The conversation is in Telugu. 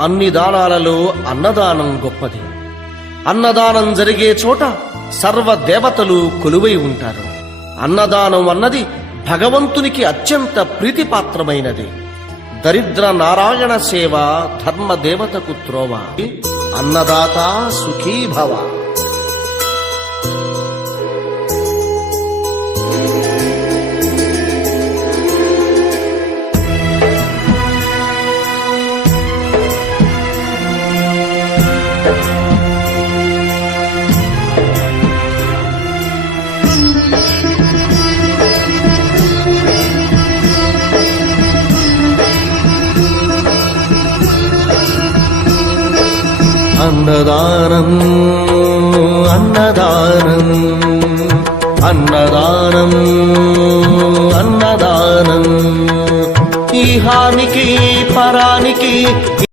అన్ని దానాలలో అన్నదానం గొప్పది. అన్నదానం జరిగే చోట సర్వ దేవతలు కొలువై ఉంటారు. అన్నదానం అన్నది భగవంతునికి అత్యంత ప్రీతిపాత్రమైనది. దరిద్ర నారాయణ సేవ ధర్మదేవతకు త్రోవ. అన్నదాత సుఖీభవ. అన్నదానం అన్నదానం అన్నదానం అన్నదానం. ఈహానికి పరానికి